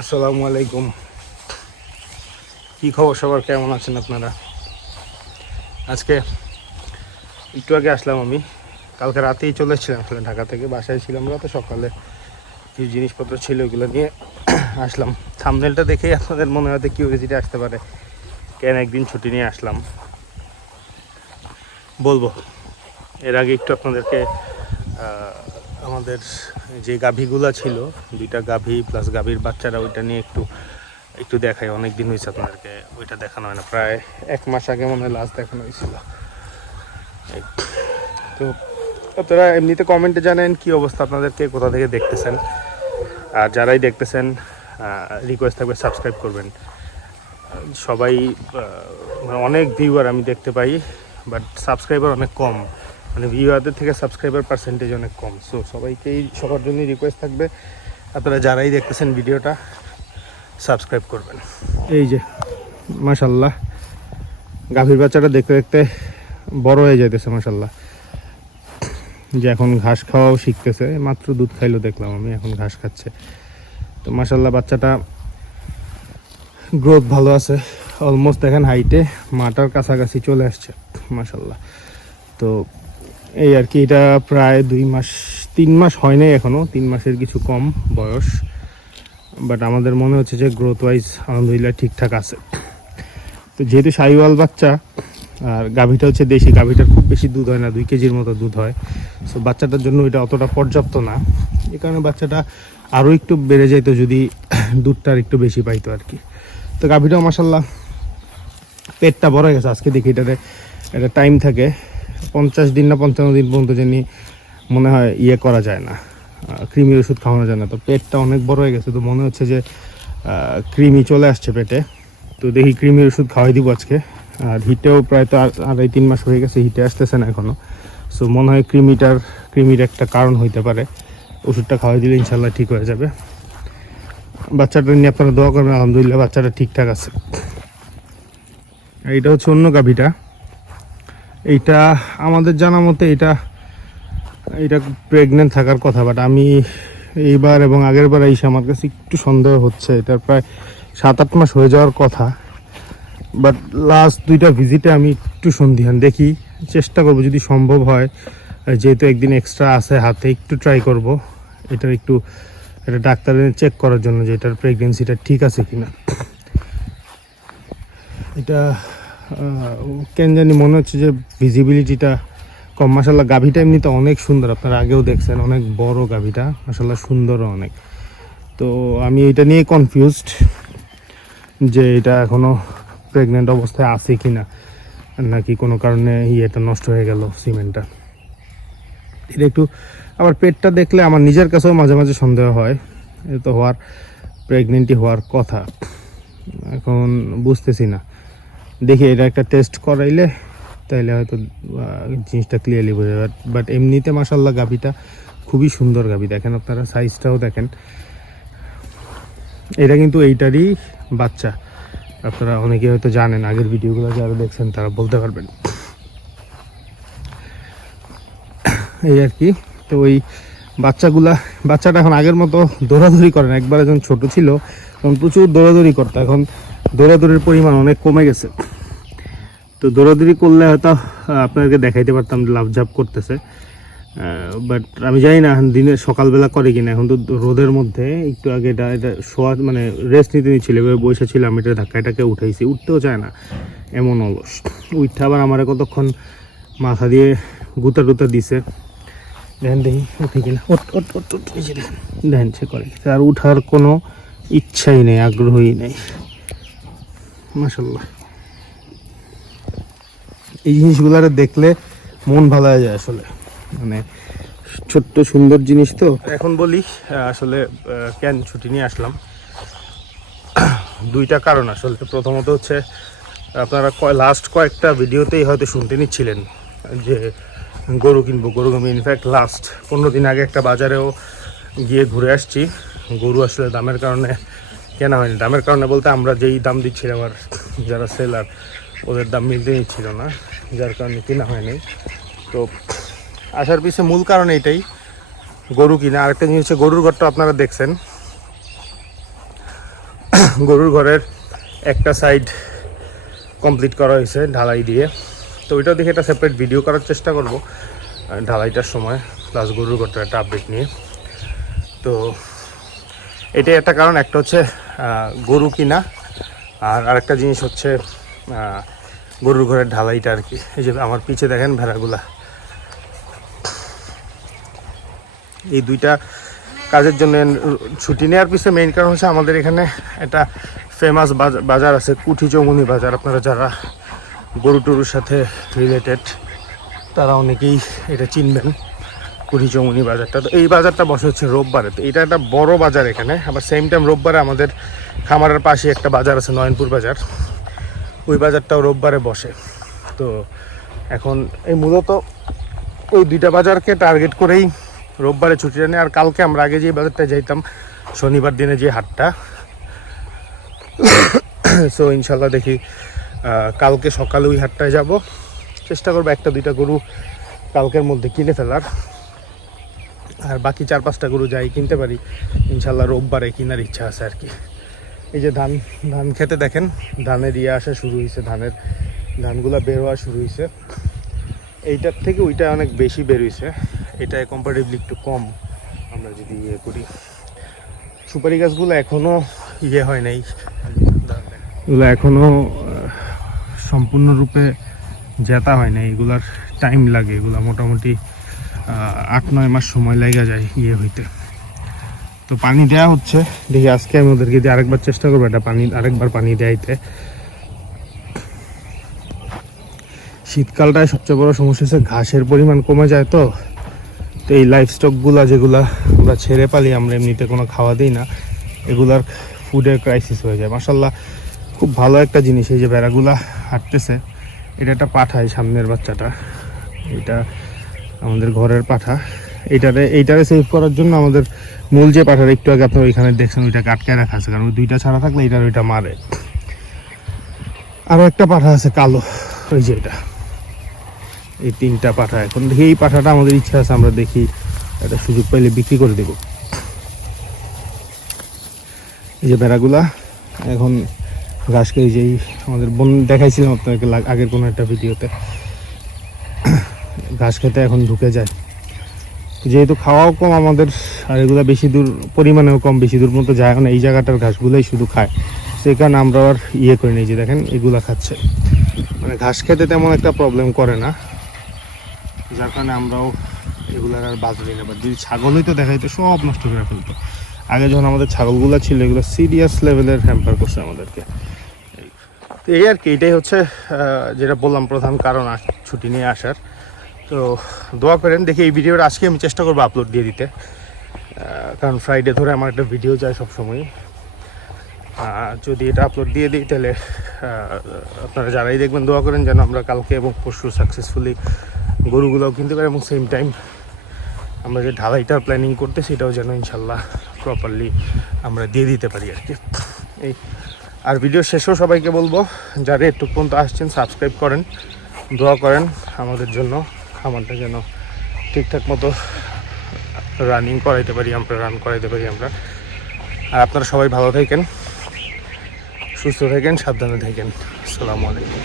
আসসালামু আলাইকুম। কী খবর সবার? কেমন আছেন আপনারা? আজকে একটু আগে আসলাম আমি। কালকে রাতেই চলে এসেছিলাম আসলে ঢাকা থেকে। বাসায় ছিলাম রাতে, সকালে কিছু জিনিসপত্র ছিল ওগুলো নিয়ে আসলাম। থামনেলটা দেখেই আপনাদের মনে হয়তো কিউরিয়াসিটি আসতে পারে। কেন একদিন ছুটি নিয়ে আসলাম? বলব। এর আগে একটু আপনাদেরকে আমাদের যে গাভীগুলা ছিল, দুইটা গাভী প্লাস গাভীর বাচ্চারা ওইটা নিয়ে একটু একটু দেখাই। অনেক দিন হয়েছে আপনাদেরকে ওইটা দেখানো হয় না। প্রায় এক মাস আগে মনে হয় লাস্ট দেখানো হয়েছিল তো আপনারা এমনিতে কমেন্টে জানেন কি অবস্থা, আপনাদেরকে কোথা থেকে দেখতেছেন। আর যারাই দেখতেছেন রিকোয়েস্ট থাকবে সাবস্ক্রাইব করবেন। সবাই মানে অনেক ভিউয়ার আমি দেখতে পাই বাট সাবস্ক্রাইবার অনেক কম। মানে ভিউয়ারদের থেকে সাবস্ক্রাইবার পার্সেন্টেজ অনেক কম। সো সবাইকেই সবার জন্যই রিকোয়েস্ট থাকবে, আপনারা যারাই দেখতেছেন ভিডিওটা সাবস্ক্রাইব করবেন। এই যে মাশাল্লাহ গাভীর বাচ্চাটা দেখতে দেখতে বড় হয়ে যাইতেছে মাশাল্লাহ যে এখন ঘাস খাওয়াও শিখতেছে, মাত্র দুধ খাইলো দেখলাম আমি, এখন ঘাস খাচ্ছে। তো মাশাল্লাহ বাচ্চাটা গ্রোথ ভালো আছে অলমোস্ট দেখেন হাইটে মাটার কাছাকাছি চলে আসছে মাশাল্লাহ তো এই আর কি, এটা প্রায় দুই মাস, তিন মাস হয় নাই এখনও তিন মাসের কিছু কম বয়স। বাট আমাদের মনে হচ্ছে যে গ্রোথ ওয়াইজ আলহামদুলিল্লাহ ঠিকঠাক আছে। তো যেহেতু সাইওয়াল বাচ্চা, আর গাভীটা হচ্ছে দেশি, গাভীটার খুব বেশি দুধ হয় না, দুই কেজির মতো দুধ হয়। সো বাচ্চাটার জন্য এটা অতটা পর্যাপ্ত না। এ কারণে বাচ্চাটা আরও একটু বেড়ে যেত যদি দুধটা আর একটু বেশি পাইতো আর কি। তো গাভীটাও মাসাল্লাহ পেটটা বড় হয়ে গেছে। আজকে দেখি এটাতে একটা টাইম থাকে। পঞ্চাশ দিন না পঞ্চান্ন দিন পর্যন্ত জানি মনে হয় ইয়ে করা যায় না কৃমির ওষুধ খাওয়ানো যায় না। তো পেটটা অনেক বড় হয়ে গেছে, তো মনে হচ্ছে যে কৃমি চলে আসছে পেটে। তো দেখি কৃমির ওষুধ খাওয়াই দিব আজকে। আর হিটেও প্রায় তো আড়াই তিন মাস হয়ে গেছে, হিটে আসতেছে না এখনও সো মনে হয় কৃমিটার, কৃমির একটা কারণ হইতে পারে। ওষুধটা খাওয়াই দিলে ইনশাল্লাহ ঠিক হয়ে যাবে। বাচ্চাটা নিয়ে আপনারা দোয়া করবেন, আলহামদুলিল্লাহ বাচ্চাটা ঠিকঠাক আছে। এটা হচ্ছে অন্য গাভীটা। এইটা আমাদের জানা মতে এটা এটা প্রেগনেন্ট থাকার কথা বাট আমি এইবার এবং আগের বার এসে আমার কাছে একটু সন্দেহ হচ্ছে, এটার প্রায় সাত আট মাস হয়ে যাওয়ার কথা বাট লাস্ট দুইটা ভিজিটে আমি একটু সন্দিহান দেখি, চেষ্টা করব যদি সম্ভব হয়, যেহেতু একদিন এক্সট্রা আছে হাতে, একটু ট্রাই করব, এটার একটু, এটা ডাক্তারের চেক করার জন্য যে এটার প্রেগনেন্সিটা ঠিক আছে কিনা। এটা কেন জানি মনে হচ্ছে যে ভিজিবিলিটিটা কম। মাসাল্লাহ গাভীটা এমনিতে অনেক সুন্দর, আপনারা আগেও দেখছেন, অনেক বড় গাভীটা। মাসাল্লাহ সুন্দরও অনেক। তো আমি এটা নিয়ে কনফিউজড যে এটা এখনও প্রেগনেন্ট অবস্থায় আছে কি না নাকি কোনো কারণে ইয়েটা নষ্ট হয়ে গেল সিমেন্টটা। এটা একটু, আবার পেটটা দেখলে আমার নিজের কাছেও মাঝে মাঝে সন্দেহ হয়, এ তো হওয়ার প্রেগনেন্টই হওয়ার কথা। এখন বুঝতেছি না। দেখি এটা একটা টেস্ট করাইলে তাইলে হয়তো জিনিসটা ক্লিয়ারলি বোঝা যাবে বাট এমনিতে মাসাল্লাহ গাভিটা খুবই সুন্দর গাভি দেখেন আপনারা সাইজটাও দেখেন। এটা কিন্তু এইটারই বাচ্চা। আপনারা অনেকে হয়তো জানেন, আগের ভিডিওগুলো যারা দেখছেন তারা বলতে পারবেন। এই আর কি। তো ওই বাচ্চাগুলা, বাচ্চাটা এখন আগের মতো দৌড়াদৌড়ি করে না। একবার যখন ছোট ছিল, তখন প্রচুর দৌড়াদৌড়ি করতো। এখন দৌড়াদৌড়ির পরিমাণ অনেক কমে গেছে। তো দৌড়াদৌড়ি করলে হয়তো আপনাদেরকে দেখাইতে পারতাম যে লাভ ঝাপ করতেছে বাট আমি জানি না এখন দিনে সকালবেলা করে কিনা, এখন তো রোদের মধ্যে একটু আগে এটা এটা শোয়া মানে রেস্ট নিতে নিচ্ছিল এবার বসে ছিলাম, এটা ধাক্কা, এটাকে উঠাইছি, উঠতেও চায় না, এমন অলস উঠতে আবার আমার কতক্ষণ মাথা দিয়ে গুতা টুতা দিছে। দেখেন দেখি, উঠে কিনা ওট দেখেন। সে করে আর উঠার কোনো ইচ্ছাই নেই, আগ্রহই নেই। মাসাল্লাহ এই জিনিসগুলো দেখলে মন ভালো হয়ে যায় আসলে। মানে ছোট্ট সুন্দর জিনিস তো। এখন বলি আসলে কেন ছুটি নিয়ে আসলাম? দুইটা কারণ আসলে। প্রথমত হচ্ছে আপনারা লাস্ট কয়েকটা ভিডিওতেই হয়তো শুনতে নিচ্ছিলেন যে গরু কিনবো গরু কিনবো। ইনফ্যাক্ট লাস্ট পনেরো দিন আগে একটা বাজারেও গিয়ে ঘুরে আসছি। গরু আসলে দামের কারণে কেনা হয়নি। দামের কারণে বলতে আমরা যেই দাম দিচ্ছিলাম আর যারা সেলার ওদের দাম মিলতে নিচ্ছিল না, যার কারণে কেনা হয়নি। তো আসার পিছনে মূল কারণ এইটাই, গরু কিনা। আরেকটা জিনিস হচ্ছে গরুর ঘরটা আপনারা দেখছেন। গরুর ঘরের একটা সাইড কমপ্লিট করা হয়েছে ঢালাই দিয়ে। তো ওইটা দেখে একটা সেপারেট ভিডিও করার চেষ্টা করব, ঢালাইটার সময় প্লাস গরুর ঘরটার একটা আপডেট নিয়ে। তো এটাই একটা কারণ, একটা হচ্ছে গরু কিনা, আর আরেকটা জিনিস হচ্ছে গরুর ঘরের ঢালাইটা আর কি। এই যে আমার পিছে দেখেন ভেড়াগুলা। এই দুইটা কাজের জন্য ছুটি নেওয়ার পিছনে মেইন কারণ হচ্ছে আমাদের এখানে একটা ফেমাস বাজার আছে, কুঠি চৌমুনি বাজার। আপনারা যারা গরু টরুর সাথে রিলেটেড তারা অনেকেই এটা চিনবেন। কুঠি চৌমুনি বাজারটা। তো এই বাজারটা বসে হচ্ছে রোববারে। তো এটা একটা বড় বাজার এখানে। আবার সেম টাইম রোববারে আমাদের খামারের পাশে একটা বাজার আছে, নয়নপুর বাজার। ওই বাজারটাও রোববারে বসে। তো এখন এই মূলত ওই দুইটা বাজারকে টার্গেট করেই রোববারে ছুটিটা নেই আর কালকে আমরা আগে যে বাজারটা যাইতাম, শনিবার দিনে যে হাটটা সো ইনশাল্লাহ দেখি কালকে সকালে ওই হাটটায় যাব। চেষ্টা করব একটা দুইটা গরু কালকের মধ্যে কিনে ফেলার। আর বাকি চার পাঁচটা গরু যাই কিনতে পারি, ইনশাল্লাহ রোববারে কেনার ইচ্ছা আছে আর কি। এই যে ধান ধান খেতে দেখেন, ধানের ইয়ে আসা শুরু হয়েছে ধানের ধানগুলা বের হওয়া শুরু হয়েছে এইটার থেকে ওইটা অনেক বেশি বের হয়েছে এটা কম্পারেটিভলি একটু কম। আমরা যদি ইয়ে করি, সুপারি গাছগুলো এখনও ইয়ে হয় নাই। এগুলো এখনও সম্পূর্ণরূপে জেতা হয় না এগুলার টাইম লাগে, এগুলা মোটামুটি আট, নয় মাস সময় লেগে যায় ইয়ে হইতে। তো পানি দেওয়া হচ্ছে। দেখি আজকে আমি ওদেরকে দিয়ে আরেকবার চেষ্টা করব এটা পানি আরেকবার পানি দেয়াইতে। শীতকালটায় সবচেয়ে বড় সমস্যা হচ্ছে ঘাসের পরিমাণ কমে যায় তো। তো এই লাইফ স্টকগুলা যেগুলা আমরা ছেড়ে পালি, আমরা এমনিতে কোনো খাওয়া দিই না, এগুলার ফুডের ক্রাইসিস হয়ে যায়। মাসাল্লাহ খুব ভালো একটা জিনিস এই যে বেড়াগুলা হাঁটতেছে। এটা একটা পাঠায় সামনের বাচ্চাটা। এটা আমাদের ঘরের পাঠা। এইটারে এইটারে সেভ করার জন্য আমাদের মূল যে পাঠার, একটু আগে আপনার ওইখানে দেখছেন ওইটাকে আটকায় রাখা আছে, কারণ দুইটা ছাড়া থাকলে এটার ওইটা মারে। আরও একটা পাঠা আছে কালো, ওই যে এটা। এই তিনটা পাঠা এখন। দেখি এই পাঠাটা আমাদের ইচ্ছা আছে, আমরা দেখি একটা সুযোগ পাইলে বিক্রি করে দেব। এই যে বেড়াগুলা, এখন ঘাস খেয়ে যেই আমাদের বোন দেখাইছিলাম আপনাকে আগের কোনো একটা ভিডিওতে। ঘাস খেতে এখন ঢুকে যায়। যেহেতু খাওয়াও কম, আমাদের আর এগুলো বেশি দূর, পরিমাণেও কম, বেশি দূর মতো যায়। না এই জায়গাটার ঘাসগুলোই শুধু খায়। সেই কারণে আমরা আর ইয়ে করে যে দেখেন, এগুলা খাচ্ছে। মানে ঘাস খেতে তেমন একটা প্রবলেম করে না। যার কারণে আমরাও এগুলার আর দিই না। যদি ছাগলই তো দেখাইতো সব নষ্ট করে ফেলতো। আগে যখন আমাদের ছাগলগুলো ছিল, এগুলো সিরিয়াস লেভেলের হ্যাম্পার করছে আমাদেরকে। তো এই আর কি, এটাই হচ্ছে যেটা বললাম, প্রধান কারণ ছুটি নিয়ে আসার। তো দোয়া করেন, দেখি এই ভিডিওটা আজকে আমি চেষ্টা করব আপলোড দিয়ে দিতে। কারণ ফ্রাইডে ধরে আমার একটা ভিডিও যায় সবসময় যদি এটা আপলোড দিয়ে দিই তাহলে আপনারা যারাই দেখবেন দোয়া করেন যেন আমরা কালকে এবং পরশু সাকসেসফুলি গরুগুলোও কিনতে পারি এবং সেম টাইম আমরা যে ঢালাইটার প্ল্যানিং করতে, সেটাও যেন ইনশাল্লাহ প্রপারলি আমরা দিয়ে দিতে পারি আর কি। এই, আর ভিডিও শেষেও সবাইকে বলব, যারা একটু পর্যন্ত আসছেন সাবস্ক্রাইব করেন, দোয়া করেন আমাদের জন্য। খামারটা যেন ঠিকঠাক মতো রানিং করাইতে পারি, আমরা রান করাইতে পারি আমরা। আর আপনারা সবাই ভালো থাকেন, সুস্থ থাকেন, সাবধানে থাকেন। আসসালামু আলাইকুম।